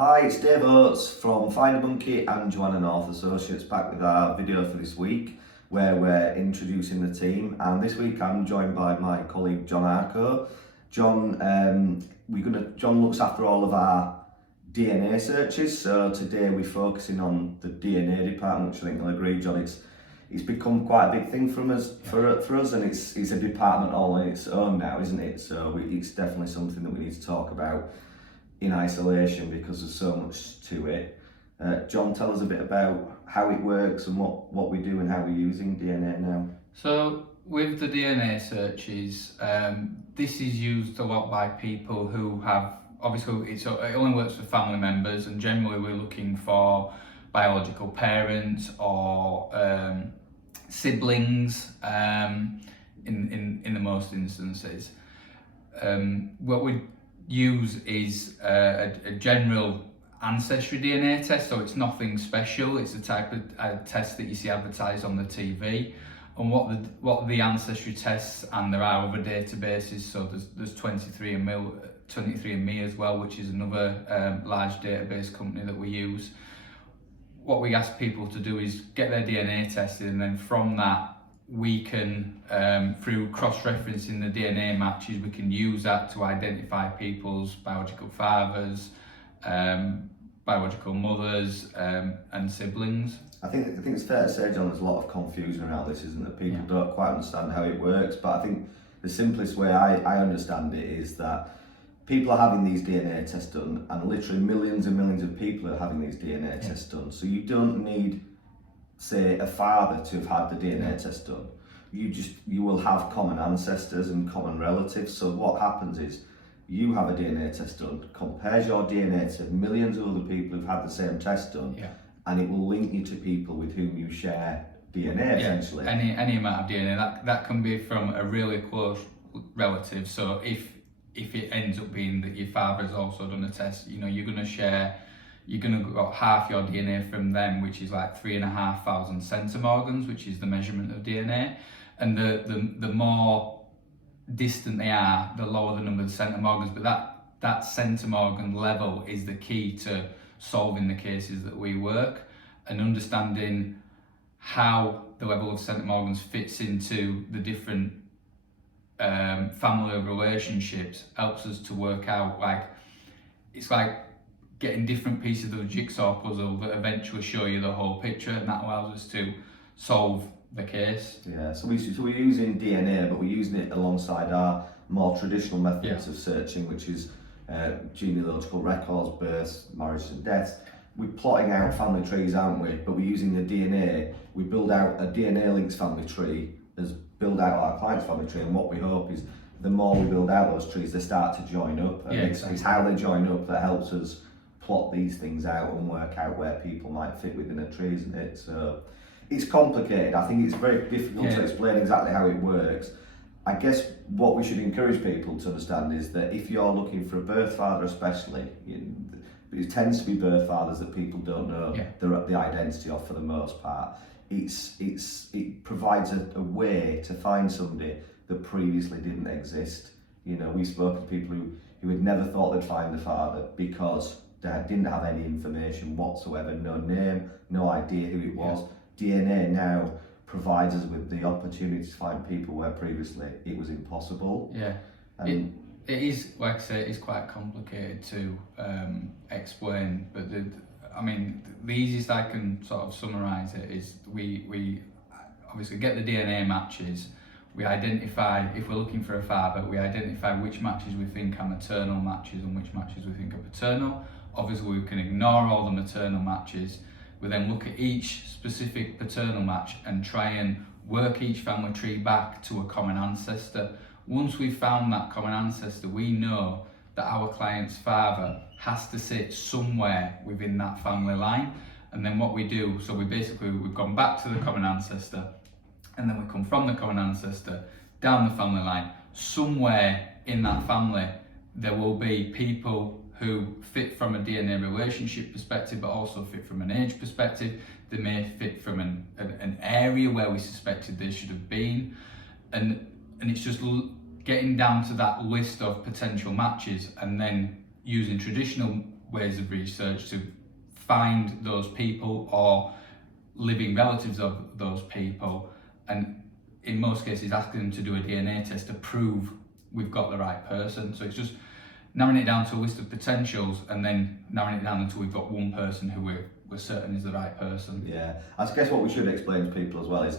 Hi, it's Dave Oates from FinderMonkey and Joanna North Associates, back with our video for this week where we're introducing the team. And this week I'm joined by my colleague John Arko. John looks after all of our DNA searches, so today we're focusing on the DNA department, which I think you'll agree, John, it's become quite a big thing for us, and it's a department all on its own now, isn't it? So it's definitely something that we need to talk about in isolation because there's so much to it. John, tell us a bit about how it works and what we do and how we're using DNA now. So with the DNA searches, this is used a lot by people who have, obviously it only works for family members, and generally we're looking for biological parents or siblings in the most instances. What we use is a general Ancestry Dna Test, so it's nothing special. It's a type of test that you see advertised on the TV. And what the Ancestry tests, and there are other databases, so there's 23andMe as well, which is another large database company that we use. What we ask people to do is get their DNA tested, and then from that we can, through cross-referencing the DNA matches, we can use that to identify people's biological fathers, biological mothers, and siblings. I think it's fair to say, John, there's a lot of confusion around this, isn't there? People don't quite understand how it works, but I think the simplest way I understand it is that people are having these DNA tests done, and literally millions and millions of people are having these DNA tests done. So you don't need, say, a father to have had the DNA test done. You will have common ancestors and common relatives. So what happens is you have a DNA test done, compares your DNA to millions of other people who've had the same test done, and it will link you to people with whom you share DNA essentially. Any amount of DNA, that can be from a really close relative. So if it ends up being that your father has also done a test, you're going to got half your DNA from them, which is like 3,500 centimorgans, which is the measurement of DNA. And the more distant they are, the lower the number of centimorgans. But that centimorgan level is the key to solving the cases that we work, and understanding how the level of centimorgans fits into the different family relationships helps us to work out, it's like getting different pieces of the jigsaw puzzle that eventually show you the whole picture, and that allows us to solve the case. Yeah, so we're using DNA, but we're using it alongside our more traditional methods of searching, which is genealogical records, births, marriages and deaths. We're plotting out family trees, aren't we? But we're using the DNA. We build out a DNA links family tree as build out our client's family tree, and what we hope is the more we build out those trees, they start to join up. And it's how they join up that helps us plot these things out and work out where people might fit within a tree, isn't it? So it's complicated. I think it's very difficult to explain exactly how it works. I guess what we should encourage people to understand is that if you're looking for a birth father especially, it tends to be birth fathers that people don't know the identity of for the most part. It provides a way to find somebody that previously didn't exist. We've spoken to people who had never thought they'd find the father because they didn't have any information whatsoever, no name, no idea who it was. DNA now provides us with the opportunity to find people where previously it was impossible. It is, like I say, it's quite complicated to explain, but the easiest I can sort of summarise it is we obviously get the DNA matches. We identify, if we're looking for a father, we identify which matches we think are maternal matches and which matches we think are paternal. Obviously we can ignore all the maternal matches. We then look at each specific paternal match and try and work each family tree back to a common ancestor. Once we've found that common ancestor, we know that our client's father has to sit somewhere within that family line. And then what we do, so we've gone back to the common ancestor, and then we come from the common ancestor down the family line. Somewhere in that family, there will be people who fit from a DNA relationship perspective, but also fit from an age perspective. They may fit from an area where we suspected they should have been. And it's just getting down to that list of potential matches, and then using traditional ways of research to find those people or living relatives of those people, and in most cases asking them to do a DNA test to prove we've got the right person. So it's just narrowing it down to a list of potentials and then narrowing it down until we've got one person who we're certain is the right person. Yeah, I guess what we should explain to people as well is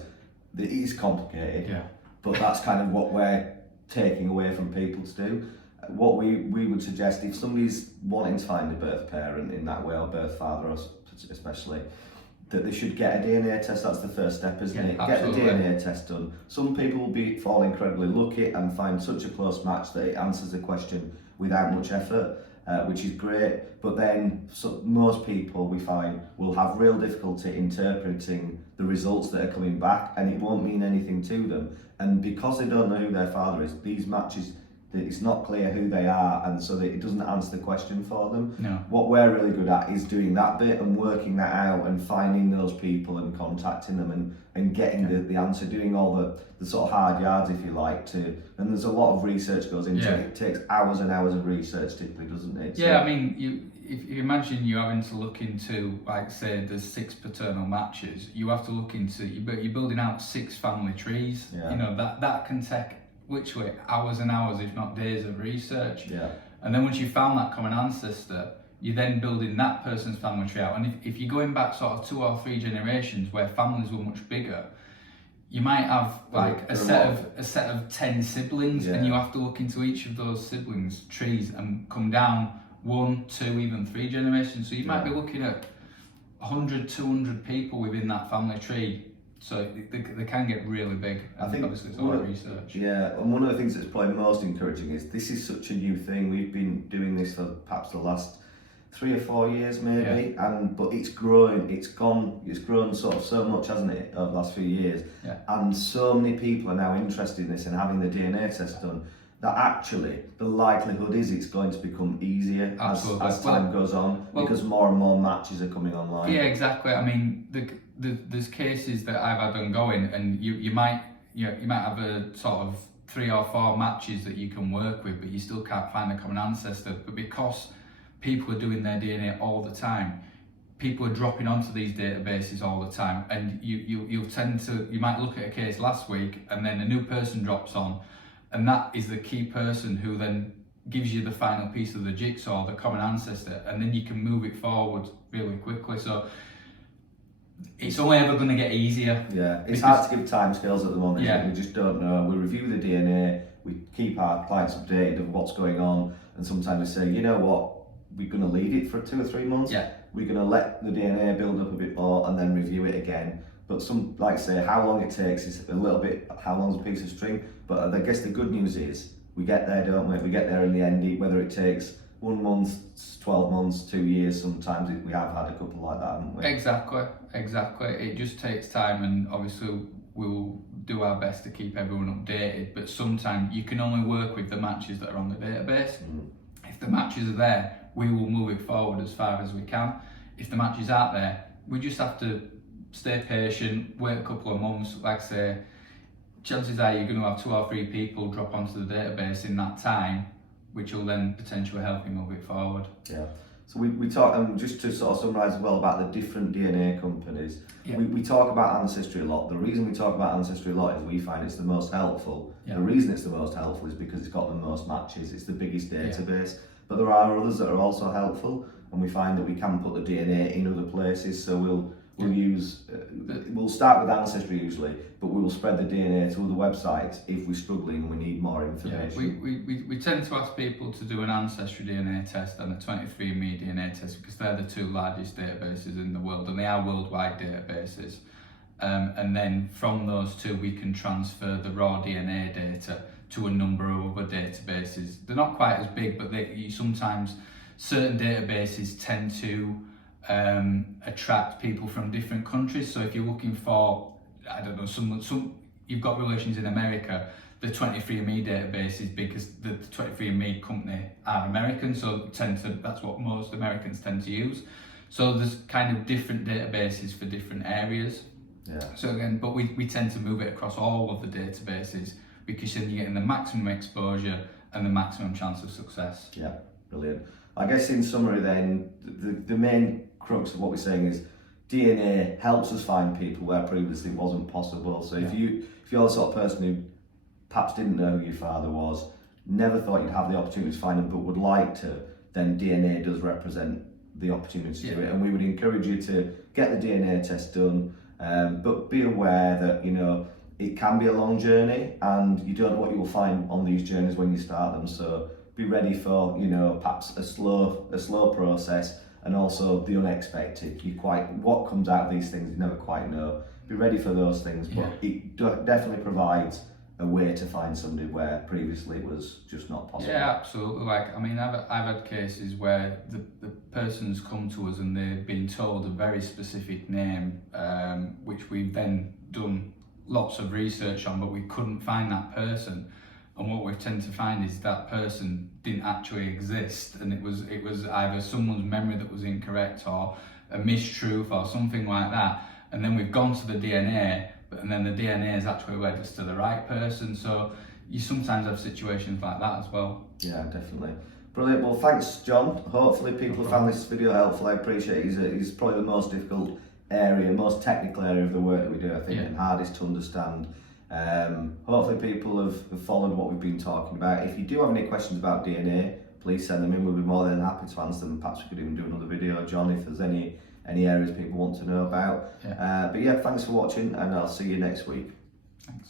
that it is complicated, Yeah. but that's kind of what we're taking away from people to do. What we would suggest, if somebody's wanting to find a birth parent in that way, or birth father especially, that they should get a DNA test. That's the first step, isn't it? Absolutely. Get the DNA test done. Some people will fall incredibly lucky and find such a close match that it answers the question without much effort, which is great. But then most people, we find, will have real difficulty interpreting the results that are coming back, and it won't mean anything to them. And because they don't know who their father is, these matches, it's not clear who they are, and so that it doesn't answer the question for them. No. What we're really good at is doing that bit and working that out and finding those people and contacting them and getting the answer, doing all the sort of hard yards, if you like, and there's a lot of research goes into it. It takes hours and hours of research typically, doesn't it? So, yeah, I mean, if you imagine you having to look into, like, say, there's 6 paternal matches, you have to look into, you're building out 6 family trees. Yeah. You know, that can take literally hours and hours, if not days of research. Yeah. And then once you've found that common ancestor, you're then building that person's family tree out. And if you're going back sort of 2 or 3 generations where families were much bigger, you might have like a set of 10 siblings, and you have to look into each of those siblings' trees and come down 1, 2, even 3 generations. So you might be looking at 100, 200 people within that family tree. So they can get really big. I think obviously it's a lot of research. Yeah, and one of the things that's probably most encouraging is this is such a new thing. We've been doing this for perhaps the last 3 or 4 years maybe, but it's growing. It's grown sort of so much, hasn't it, over the last few years? Yeah. And so many people are now interested in this and having the DNA test done, that actually the likelihood is it's going to become easier as time goes on, because more and more matches are coming online. Yeah, exactly. I mean, there's cases that I've had ongoing, and you might have a sort of 3 or 4 matches that you can work with, but you still can't find a common ancestor. But because people are doing their DNA all the time, people are dropping onto these databases all the time, and you might look at a case last week, and then a new person drops on, and that is the key person who then gives you the final piece of the jigsaw, the common ancestor, and then you can move it forward really quickly. So it's only ever going to get easier. Yeah, it's hard to give timescales at the moment. Yeah. We just don't know. We review the DNA, we keep our clients updated of what's going on, and sometimes we say, you know what, we're going to leave it for 2 or 3 months. Yeah. We're going to let the DNA build up a bit more and then review it again. But like I say, how long it takes is a little bit, how long's a piece of string. But I guess the good news is we get there, don't we? We get there in the end, whether it takes 1 month, 12 months, 2 years, sometimes we have had a couple like that, haven't we? Exactly. It just takes time, and obviously we'll do our best to keep everyone updated, but sometimes you can only work with the matches that are on the database. If the matches are there, we will move it forward as far as we can. If the matches aren't there, we just have to stay patient, wait a couple of months. Like I say, chances are you're going to have 2 or 3 people drop onto the database in that time, which will then potentially help you move it forward. Yeah. So we talk, just to sort of summarise as well about the different DNA companies, we talk about Ancestry a lot. The reason we talk about Ancestry a lot is we find it's the most helpful. The reason it's the most helpful is because it's got the most matches, it's the biggest database. But there are others that are also helpful, and we find that we can put the DNA in other places, so we'll we'll start with Ancestry usually, but we will spread the DNA to other websites if we're struggling and we need more information. We tend to ask people to do an Ancestry DNA test and a 23andMe DNA test, because they're the 2 largest databases in the world, and they are worldwide databases. And then from those 2 we can transfer the raw DNA data to a number of other databases. They're not quite as big, but sometimes certain databases tend to attract people from different countries. So if you're looking for, I don't know, you've got relations in America, the 23andMe database is because the 23andMe company are American, so that's what most Americans tend to use. So there's kind of different databases for different areas. Yeah. So again, but we tend to move it across all of the databases, because then you're getting the maximum exposure and the maximum chance of success. Yeah, brilliant. I guess in summary then, the main crux of what we're saying is DNA helps us find people where previously it wasn't possible. So if you're the sort of person who perhaps didn't know who your father was, never thought you'd have the opportunity to find him but would like to, then DNA does represent the opportunity to do it. And we would encourage you to get the DNA test done, but be aware that, you know, it can be a long journey and you don't know what you will find on these journeys when you start them. So be ready for, you know, perhaps a slow process, and also the unexpected. What comes out of these things you never quite know. Be ready for those things, but it definitely provides a way to find somebody where previously it was just not possible. Yeah, absolutely. Like, I mean, I've had cases where the person's come to us and they've been told a very specific name, which we've then done lots of research on, but we couldn't find that person. And what we tend to find is that person didn't actually exist, and it was either someone's memory that was incorrect or a mistruth or something like that. And then we've gone to the DNA, and then the DNA has actually led us to the right person. So you sometimes have situations like that as well. Yeah, definitely. Brilliant. Well, thanks, John. Hopefully people have found this video helpful. I appreciate it. It's probably the most difficult area, most technical area of the work that we do, I think, and hardest to understand. Hopefully people have followed what we've been talking about. If you do have any questions about DNA, please send them in. We'll be more than happy to answer them. Perhaps we could even do another video, John, if there's any areas people want to know about. But yeah, thanks for watching, and I'll see you next week. Thanks.